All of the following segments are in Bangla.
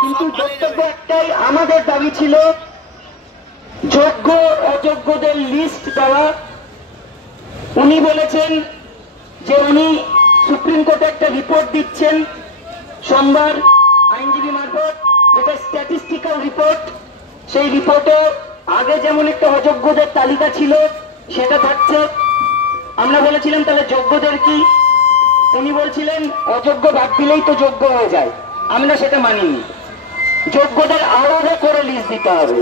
কিন্তু বক্তব্য একটাই, আমাদের দাবি ছিল যোগ্য অযোগ্যদের লিস্ট দেওয়া। উনি বলেছেন যে উনি সুপ্রিম কোর্টে একটা রিপোর্ট দিচ্ছেন সোমবার আইনজীবী মারফত, যেটা স্ট্যাটিস্টিক্যাল রিপোর্ট। সেই রিপোর্টে আগে যেমন একটা অযোগ্যদের তালিকা ছিল সেটা থাকছে। আমরা বলেছিলাম তাহলে যোগ্যদের কি, উনি বলছিলেন অযোগ্য বাদ দিলেই তো যোগ্য হয়ে যায়। আমরা সেটা মানিনি, যোগ্যদের আলাদা করে লিস্ট দিতে হবে।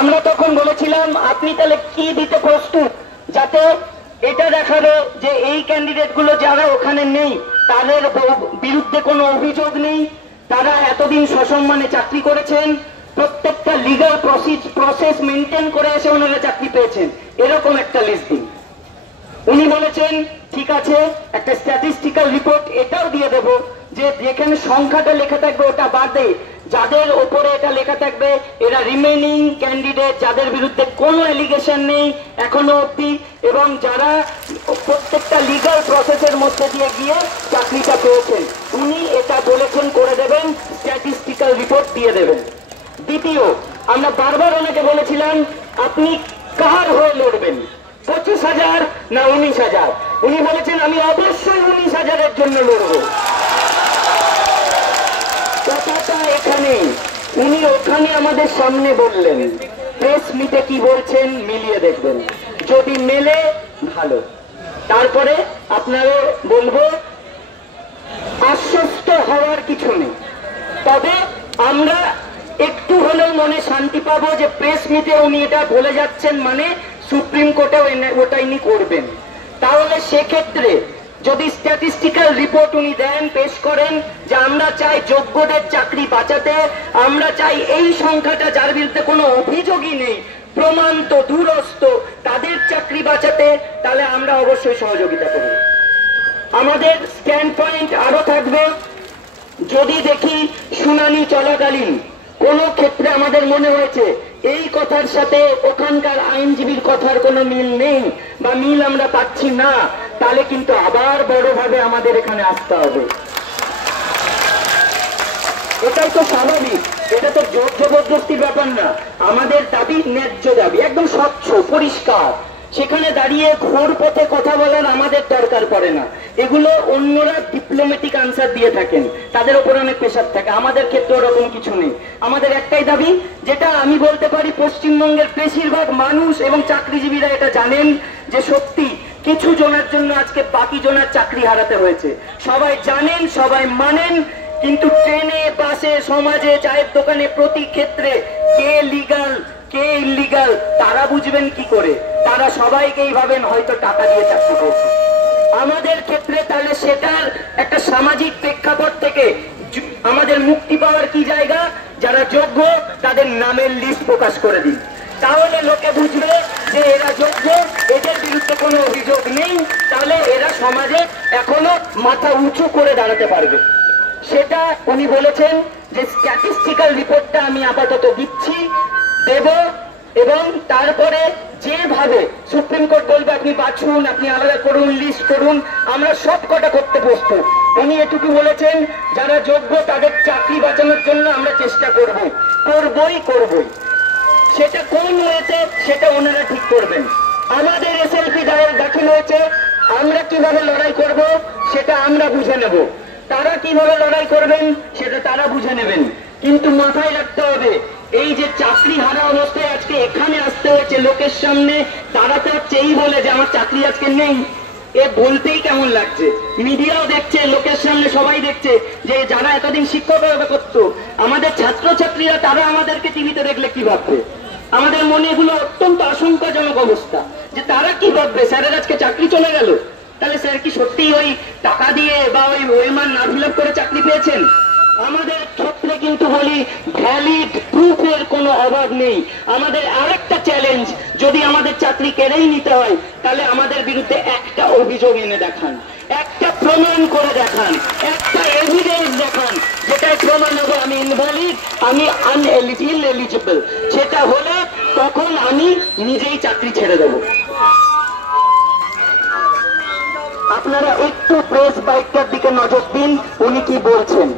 আমরা তখন বলেছিলাম আপনি তাহলে কি দিতে প্রস্তুত, যাতে এটা দেখাবে যে এই ক্যান্ডিডেট গুলো যারা ওখানে নেই তাদের বিরুদ্ধে কোনো অভিযোগ নেই, তারা এতদিন সসম্মানে চাকরি করেছেন, প্রত্যেকটা লিগাল প্রসেস মেনটেন করে এসে ওনারা চাকরি পেয়েছেন, এরকম একটা লিস্ট দিন। উনি বলেছেন ঠিক আছে, একটা স্ট্যাটিস্টিক্যাল রিপোর্ট এটাও দিয়ে দেব যে যেখানে সংখ্যাটা লেখা থাকবে ওটা বাদে যাদের ওপরে এটা লেখা থাকবে এরা রিমেইনিং ক্যান্ডিডেট, যাদের বিরুদ্ধে কোনো অ্যালিগেশন নেই এখনো অব্দি, এবং যারা প্রত্যেকটা লিগাল প্রসেসের মধ্যে দিয়ে গিয়ে চাকরিটা পেয়েছেন, উনি এটা বলেছেন করে দেবেন, স্ট্যাটিস্টিক্যাল রিপোর্ট দিয়ে দেবেন। দ্বিতীয়, আমরা বারবার ওনাকে বলেছিলাম আপনি কার হয়ে লড়বেন, 25,000 না 19,000? উনি বলেছেন আমি অবশ্যই 19,000-এর জন্য লড়ব। কথাটা এখানে, উনি ওখানে আমাদের সামনে বললেন, প্রেস মিটে কি বলছেন মিলিয়ে দেখবেন, যদি মেলে ভালো। তারপরে আপনারা বলবো আশ্বস্ত হওয়ার কিছু নেই, তবে আমরা একটু হলেও মনে শান্তি পাবো যে প্রেস মিটে উনি এটা বলে যাচ্ছেন মানে সুপ্রিম কোর্টেও ওটা ইনি করবেন। তাহলে সেক্ষেত্রে যদি স্ট্যাটিস্টিক্যাল রিপোর্ট উনি দেন, পেশ করেন যে আমরা চাই যোগ্যদের চাকরি বাঁচাতে, আমরা চাই এই সংখ্যাটা যার বিরুদ্ধে কোনো অভিযোগই নেই, প্রমাণিত দূরস্থ, তাদের চাকরি বাঁচাতে, তাহলে আমরা অবশ্যই সহযোগিতা করব। আমাদের স্ট্যান্ড পয়েন্ট আরো থাকবে, যদি দেখি শুনানি চলাকালীন কোন ক্ষেত্রে আমাদের মনে হয়েছে এই কথার সাথে ওখানকার আইনজীবীর কথার কোনো মিল নেই বা মিল আমরা পাচ্ছি না, তাহলে কিন্তু আবার বড়ভাবে আমাদের এখানে আসতে হবে। এটাই তো স্বাভাবিক, এটা তো জোর জবরদস্তির ব্যাপার না। আমাদের দাবি ন্যায্য দাবি, একদম স্বচ্ছ পরিষ্কার। সেখানে দাঁড়িয়ে ঘোর পথে কথা বলার আমাদের দরকার পড়ে না। এগুলো অন্যরা ডিপ্লোম্যাটিক আনসার দিয়ে থাকেন, তাদের উপর অনেক প্রেশার থাকে। আমাদের ক্ষেত্রে ওরকম কিছু নেই। আমাদের একটাই দাবি, যেটা আমি বলতে পারি পশ্চিমবঙ্গের বেশিরভাগ মানুষ এবং চাকরিজীবীরা এটা জানেন, যে সত্যি কিছু জনের জন্য আজকে বাকি জনের চাকরি হারাতে হয়েছে। সবাই জানেন, সবাই মানেন, কিন্তু ট্রেনে, বাসে, সমাজে, চায়ের দোকানে, প্রতি ক্ষেত্রে কে লিগাল কে ইলিগাল তারা বুঝবেন কি করে? তারা সবাইকেই ভাবেন হয়তো টাকা দিয়ে চাকরি পেয়েছে। আমাদের ক্ষেত্রে তাহলে সেটার একটা সামাজিক প্রেক্ষাপট থেকে আমাদের মুক্তি পাওয়ার কি জায়গা? যারা যোগ্য তাদের নামের লিস্ট প্রকাশ করে দিন, তাহলে লোকে বুঝবে যে এরা যোগ্য, এদের বিরুদ্ধে কোনো অভিযোগ নেই, তাহলে এরা সমাজে এখনো মাথা উঁচু করে দাঁড়াতে পারবে। সেটা উনি বলেছেন যে স্ট্যাটিস্টিক্যাল রিপোর্টটা আমি আপাতত দিচ্ছি, দেব, এবং তারপরে যেভাবে সুপ্রিম কোর্ট বলবে আপনি বাছুন, আপনি আলাদা করুন, লিস্ট করুন, আমরা সব কটা করতে প্রস্তুত। উনি এটুকু বলেছেন যারা যোগ্য তাদের চাকরি বাঁচানোর জন্য আমরা চেষ্টা করবই। সেটা কোন ওয়েতে সেটা ওনারা ঠিক করবেন। আমাদের এসএলপি দাখিল হয়েছে, আমরা কিভাবে লড়াই করব সেটা আমরা বুঝে নেব, তারা কিভাবে লড়াই করবেন সেটা তারা বুঝে নেবেন। কিন্তু মাথায় রাখতে হবে, এই যে চাকরি হারা অবস্থায় আজকে এখানে আসতে হয়েছে লোকের সামনে, তারা তো হচ্ছে বলে যে আমার চাকরি আজকে নেই, এ বলতেই কেমন লাগছে। মিডিয়াও দেখছে, লোকের সামনে সবাই দেখছে যে যারা এতদিন শিক্ষকতা করতো, আমাদের ছাত্রছাত্রীরা, তারা আমাদেরকে টিভিতে দেখলে কি ভাববে? আমাদের মনে এগুলো অত্যন্ত আশঙ্কাজনক অবস্থা, যে তারা কি ভাববে স্যারের আজকে চাকরি চলে গেল, তাহলে স্যার কি সত্যি ওই টাকা দিয়ে বা ওই ওয়েমার না ফিল আপ করে চাকরি পেয়েছেন? আমাদের ক্ষেত্রে কিন্তু বলি ভ্যালিড প্রুফের কোনো অভাব নেই। আমাদের আরেকটা চ্যালেঞ্জ, যদি আমাদের চাকরি কেড়েই নিতে হয় তাহলে আমাদের বিরুদ্ধে একটা অভিযোগ এনে দেখান, একটা প্রমাণ করে দেখান, একটা এভিডেন্স দেখান, যেটাই প্রমাণ হবে আমি ইনভ্যালিড, আমি ইনএলিজিবল। সেটা হলে তখন আমি নিজেই চাকরি ছেড়ে দেব। আপনারা একটু প্রেস বাইকটার দিকে নজর দিন, উনি কি বলছেন।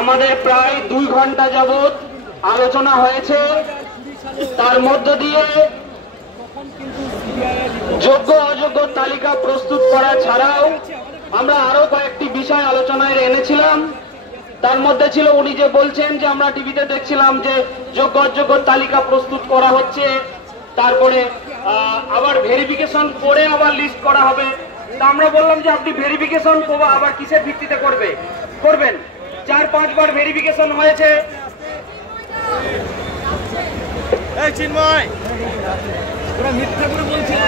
আমাদের প্রায় 2 ঘন্টা যাবত আলোচনা হয়েছে, তার মধ্য দিয়ে যোগ্য অযোগ্য তালিকা প্রস্তুত করা ছাড়াও আমরা আরো কয়েকটি বিষয় আলোচনায় এনেছিলাম। তার মধ্যে ছিল উনি যে বলছেন যে আমরা টিভিতে দেখছিলাম যে যোগ্য অযোগ্য তালিকা প্রস্তুত করা হচ্ছে, তারপরে আবার ভেরিফিকেশন করে আবার লিস্ট করা হবে। তা আমরা বললাম যে আপনি ভেরিফিকেশন আবার কিসের ভিত্তিতে করবেন? 4-5 বার ভেরিফিকেশন হয়েছে। এই চিন্ময়, তোরা মিথ্যা করে বলছিস।